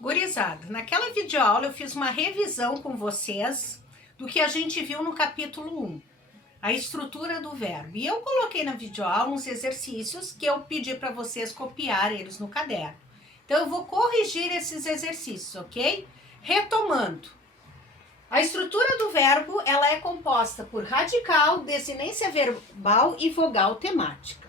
Gurizada, naquela videoaula eu fiz uma revisão com vocês do que a gente viu no capítulo 1, a estrutura do verbo. E eu coloquei na videoaula uns exercícios que eu pedi para vocês copiarem eles no caderno. Então eu vou corrigir esses exercícios, ok? Retomando. A estrutura do verbo, ela é composta por radical, desinência verbal e vogal temática.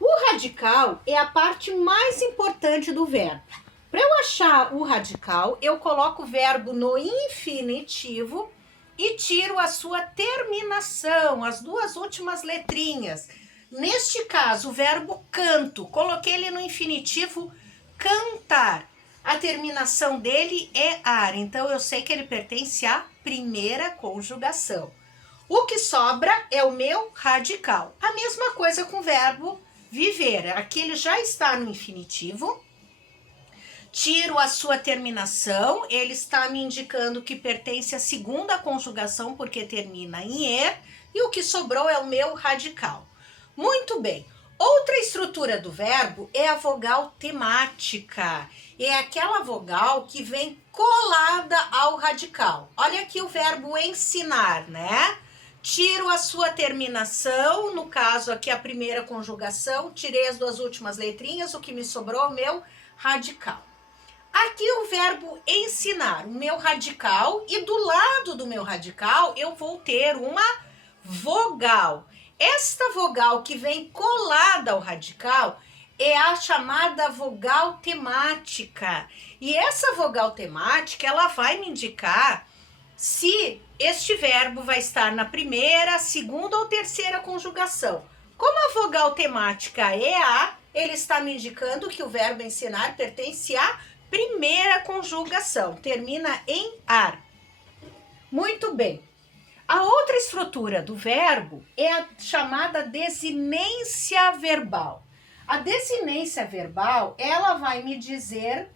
O radical é a parte mais importante do verbo. Para eu achar o radical, eu coloco o verbo no infinitivo e tiro a sua terminação, as duas últimas letrinhas. Neste caso, o verbo canto, coloquei ele no infinitivo cantar. A terminação dele é ar, então eu sei que ele pertence à primeira conjugação. O que sobra é o meu radical. A mesma coisa com o verbo viver. Aqui ele já está no infinitivo. Tiro a sua terminação, ele está me indicando que pertence à segunda conjugação, porque termina em er, e o que sobrou é o meu radical. Muito bem. Outra estrutura do verbo é a vogal temática. É aquela vogal que vem colada ao radical. Olha aqui o verbo ensinar, né? Tiro a sua terminação, no caso aqui a primeira conjugação, tirei as duas últimas letrinhas, o que me sobrou é o meu radical. Aqui o verbo ensinar, o meu radical, e do lado do meu radical eu vou ter uma vogal. Esta vogal que vem colada ao radical é a chamada vogal temática. E essa vogal temática, ela vai me indicar se este verbo vai estar na primeira, segunda ou terceira conjugação. Como a vogal temática é a, ele está me indicando que o verbo ensinar pertence à primeira conjugação, termina em ar. Muito bem. A outra estrutura do verbo é a chamada desinência verbal. A desinência verbal, ela vai me dizer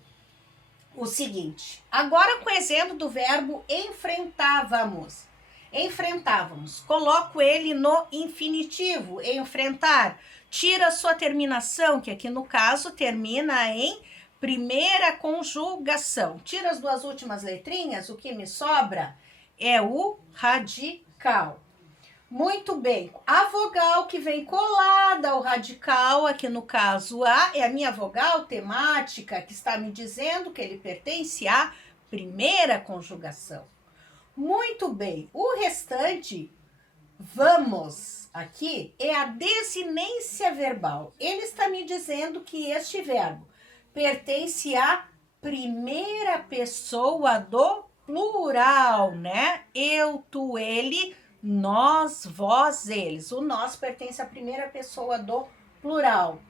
o seguinte. Agora com o exemplo do verbo enfrentávamos. Enfrentávamos. Coloco ele no infinitivo, enfrentar. Tira a sua terminação, que aqui no caso termina em primeira conjugação. Tira as duas últimas letrinhas, o que me sobra é o radical. Muito bem. A vogal que vem colada ao radical, aqui no caso A, é a minha vogal temática, que está me dizendo que ele pertence à primeira conjugação. Muito bem. O restante, vamos, aqui, é a desinência verbal. Ele está me dizendo que este verbo pertence à primeira pessoa do plural, né? Eu, tu, ele, nós, vós, eles. O nós pertence à primeira pessoa do plural.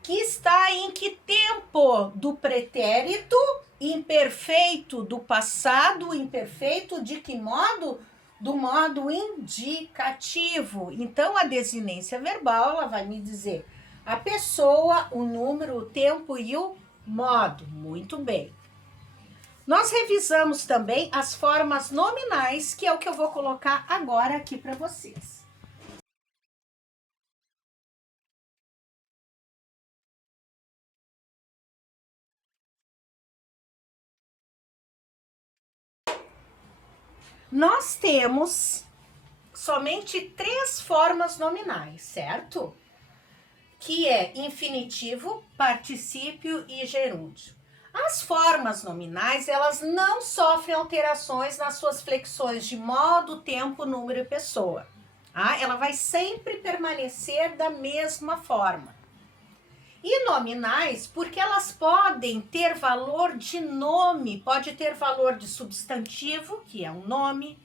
Que está em que tempo? Do pretérito imperfeito, do passado imperfeito, de que modo? Do modo indicativo. Então, a desinência verbal, ela vai me dizer a pessoa, o número, o tempo e o modo. Muito bem. Nós revisamos também as formas nominais, que é o que eu vou colocar agora aqui para vocês. Nós temos somente 3 formas nominais, certo? Que é infinitivo, particípio e gerúndio. As formas nominais, elas não sofrem alterações nas suas flexões de modo, tempo, número e pessoa. Tá? Ela vai sempre permanecer da mesma forma. E nominais, porque elas podem ter valor de nome, pode ter valor de substantivo, que é um nome,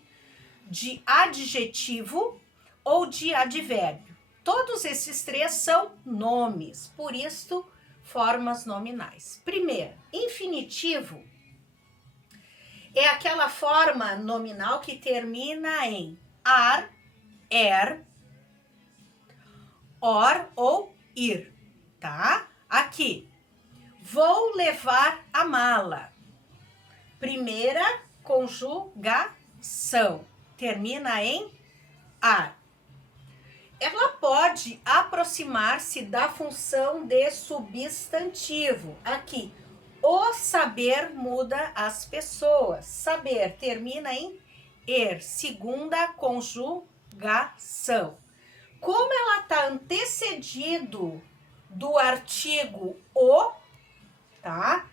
de adjetivo ou de advérbio. Todos esses 3 são nomes, por isso, formas nominais. Primeiro, infinitivo é aquela forma nominal que termina em ar, er, or ou ir, tá? Aqui, vou levar a mala. Primeira conjugação, termina em ar. Ela pode aproximar-se da função de substantivo. Aqui, O saber muda as pessoas. Saber termina em er, segunda conjugação. Como ela está antecedido do artigo o, tá?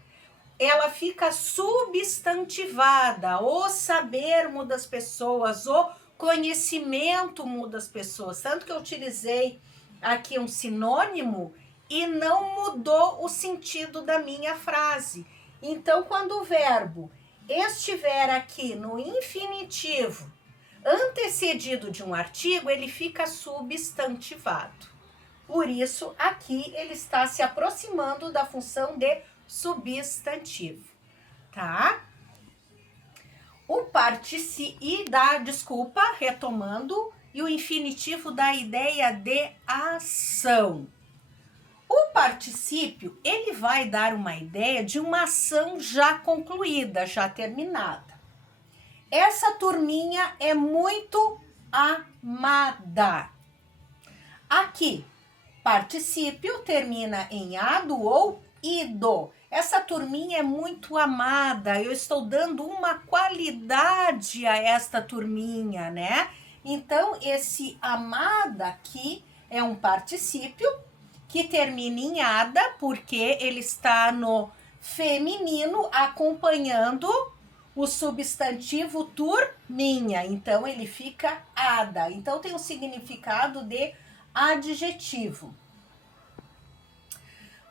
Ela fica substantivada. O saber muda as pessoas, o conhecimento muda as pessoas. Tanto que eu utilizei aqui um sinônimo e não mudou o sentido da minha frase. Então, quando o verbo estiver aqui no infinitivo, antecedido de um artigo, ele fica substantivado. Por isso, aqui ele está se aproximando da função de substantivo, tá? O participio retomando, e o infinitivo dá a ideia de ação. O particípio, ele vai dar uma ideia de uma ação já concluída, já terminada. Essa turminha é muito amada. Aqui, particípio termina em ado ou ido. Essa turminha é muito amada. Eu estou dando uma qualidade a esta turminha, né? Então, esse amada aqui é um particípio que termina em ada, porque ele está no feminino acompanhando o substantivo turminha. Então, ele fica ada. Então, tem o significado de adjetivo.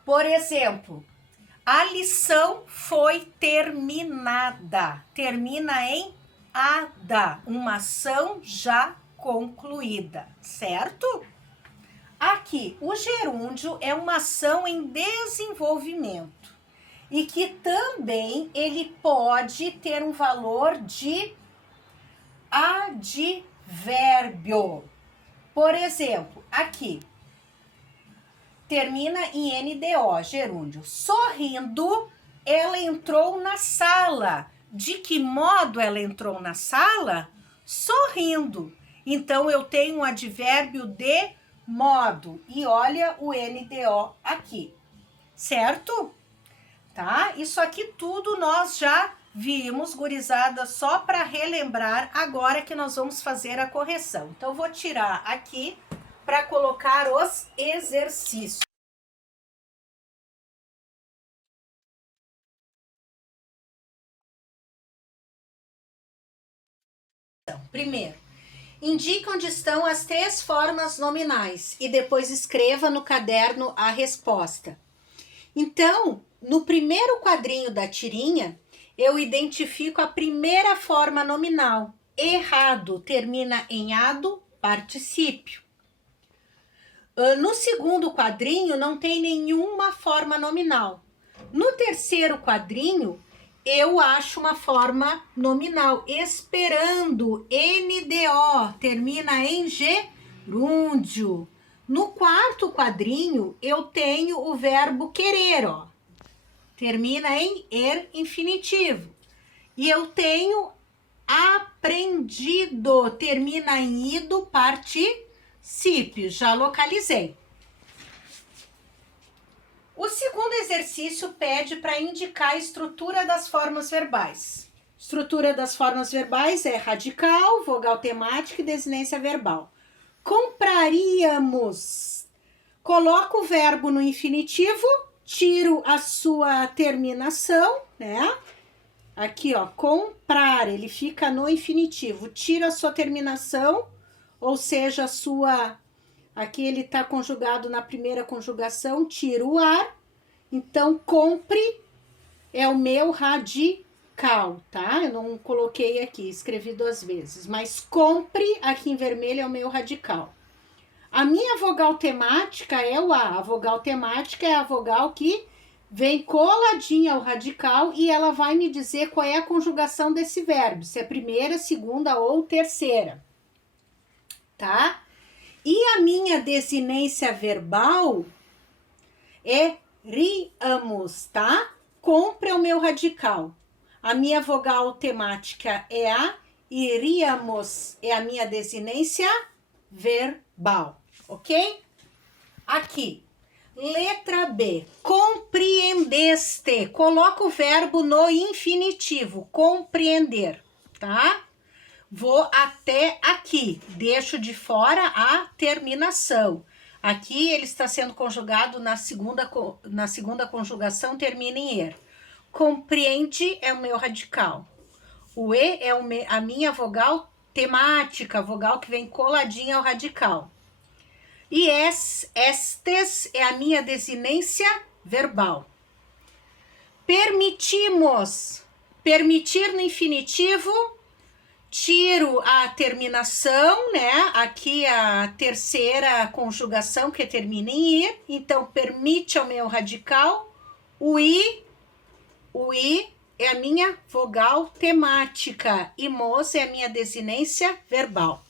Por exemplo, a lição foi terminada. Termina em ada, uma ação já concluída, certo? Aqui, o gerúndio é uma ação em desenvolvimento e que também ele pode ter um valor de advérbio. Por exemplo, aqui, termina em NDO, gerúndio. Sorrindo, ela entrou na sala. De que modo ela entrou na sala? Sorrindo. Então, eu tenho um advérbio de modo. E olha o NDO aqui, certo? Tá? Isso aqui tudo nós já vimos, gurizada, só para relembrar agora que nós vamos fazer a correção. Então, eu vou tirar aqui para colocar os exercícios. Primeiro, indique onde estão as 3 formas nominais e depois escreva no caderno a resposta. Então, no primeiro quadrinho da tirinha, eu identifico a primeira forma nominal. Errado, termina em ado, particípio. No segundo quadrinho, não tem nenhuma forma nominal. No terceiro quadrinho, eu acho uma forma nominal, esperando, NDO, termina em gerúndio. No quarto quadrinho, eu tenho o verbo querer, ó, termina em er infinitivo. E eu tenho aprendido, termina em ido, particípio, já localizei. O segundo exercício pede para indicar a estrutura das formas verbais. Estrutura das formas verbais é radical, vogal temática e desinência verbal. Compraríamos. Coloco o verbo no infinitivo, tiro a sua terminação, né? Aqui, ó, comprar, ele fica no infinitivo. Tiro a sua terminação, ou seja, a sua... Aqui ele está conjugado na primeira conjugação, tiro o ar. Então, compre é o meu radical, tá? Eu não coloquei aqui, escrevi 2 vezes. Mas compre, aqui em vermelho, é o meu radical. A minha vogal temática é o A. A vogal temática é a vogal que vem coladinha ao radical e ela vai me dizer qual é a conjugação desse verbo. Se é primeira, segunda ou terceira. Tá? E a minha desinência verbal é riamos, tá? Compre é o meu radical. A minha vogal temática é a e iríamos é a minha desinência verbal, ok? Aqui, Letra B, compreendeste. Coloca o verbo no infinitivo, compreender, tá? Vou até aqui, deixo de fora a terminação. Aqui ele está sendo conjugado na segunda conjugação, termina em er. Compreende é o meu radical. O e é a minha vogal temática, vogal que vem coladinha ao radical. E estes é a minha desinência verbal. Permitimos. Permitir no infinitivo, tiro a terminação, né? Aqui a terceira conjugação que termina em ir. Então, permite ao meu radical. O i é a minha vogal temática. E mos é a minha desinência verbal.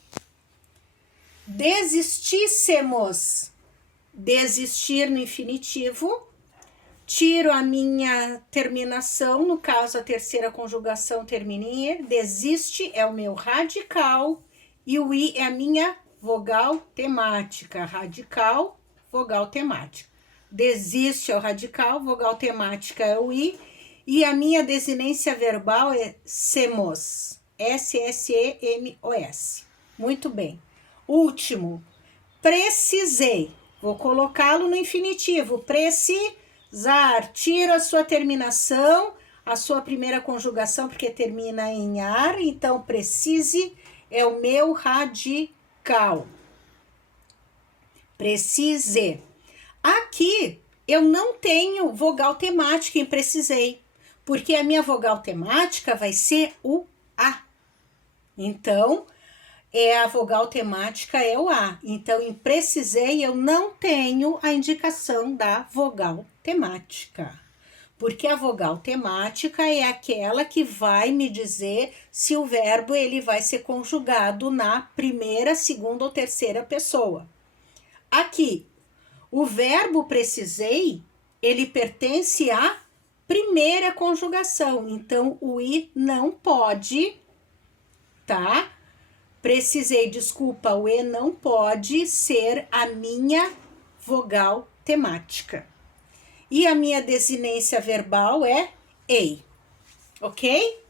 Desistíssemos, desistir no infinitivo, tiro a minha terminação, no caso a terceira conjugação termina em er, desiste é o meu radical e o i é a minha vogal temática, radical, vogal temática. Desiste é o radical, vogal temática é o i e a minha desinência verbal é semos, S-S-E-M-O-S. Muito bem. Último, precisei. Vou colocá-lo no infinitivo. Precisar. Tiro a sua terminação, a sua primeira conjugação, porque termina em ar. Então, precise é o meu radical. Precise. Aqui, eu não tenho vogal temática em precisei, porque a minha vogal temática vai ser o A. Então, a vogal temática é o A. Então, em precisei, eu não tenho a indicação da vogal temática. Porque a vogal temática é aquela que vai me dizer se o verbo ele vai ser conjugado na primeira, segunda ou terceira pessoa. Aqui, o verbo precisei, ele pertence à primeira conjugação. Então, o i não pode, tá? Precisei, desculpa, o e não pode ser a minha vogal temática. E a minha desinência verbal é ei, ok?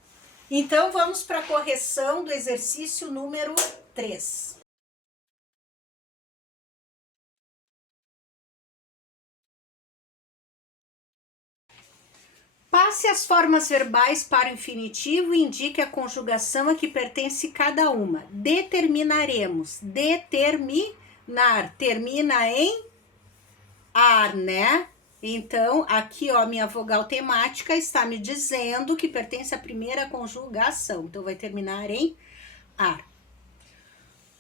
Então, vamos para a correção do exercício número 3. Passe as formas verbais para o infinitivo e indique a conjugação a que pertence cada uma. Determinaremos. Determinar. Termina em ar, né? Então, aqui, ó, minha vogal temática está me dizendo que pertence à primeira conjugação. Então, vai terminar em ar.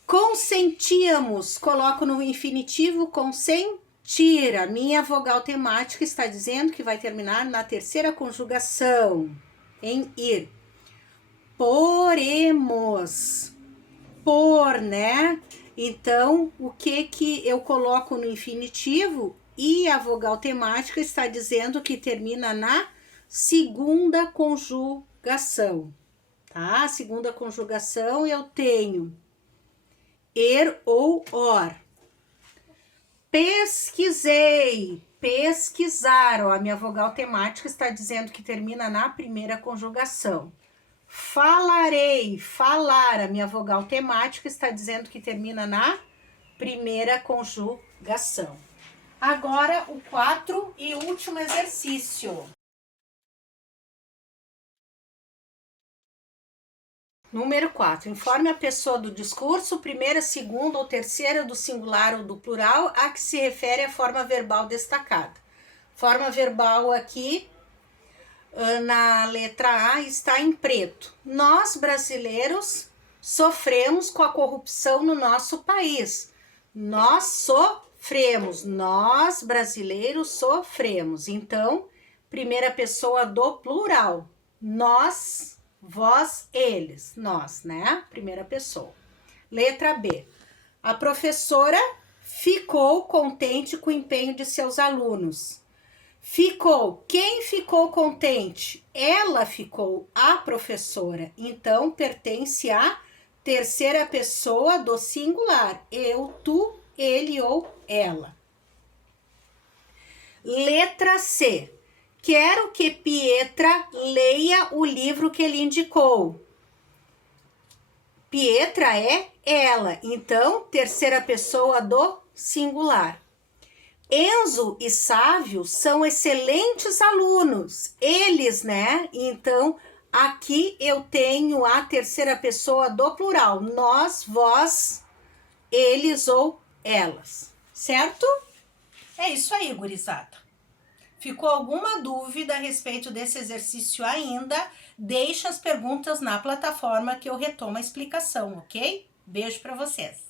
Consentíamos. Coloco no infinitivo consentir. Tira, minha vogal temática está dizendo que vai terminar na terceira conjugação, em ir. Poremos. Por, né? Então, o que eu coloco no infinitivo e a vogal temática está dizendo que termina na segunda conjugação, tá? Segunda conjugação eu tenho er ou or. Pesquisei, pesquisar, ó, a minha vogal temática está dizendo que termina na primeira conjugação. Falarei, falar, a minha vogal temática está dizendo que termina na primeira conjugação. Agora, o 4 e último exercício. Número 4. Informe a pessoa do discurso, primeira, segunda ou terceira do singular ou do plural, a que se refere a forma verbal destacada. Forma verbal aqui, na letra A, está em preto. Nós, brasileiros, sofremos com a corrupção no nosso país. Nós sofremos. Nós, brasileiros, sofremos. Então, primeira pessoa do plural. Nós, vós, eles, nós, né? Primeira pessoa. Letra B. A professora ficou contente com o empenho de seus alunos. Ficou. Quem ficou contente? Ela ficou, a professora. Então, pertence à terceira pessoa do singular. Eu, tu, ele ou ela. Letra C. Quero que Pietra leia o livro que ele indicou. Pietra é ela, então, terceira pessoa do singular. Enzo e Sávio são excelentes alunos. Eles, né? Então, aqui eu tenho a terceira pessoa do plural. Nós, vós, eles ou elas. Certo? É isso aí, gurizada. Ficou alguma dúvida a respeito desse exercício ainda? Deixa as perguntas na plataforma que eu retomo a explicação, ok? Beijo para vocês.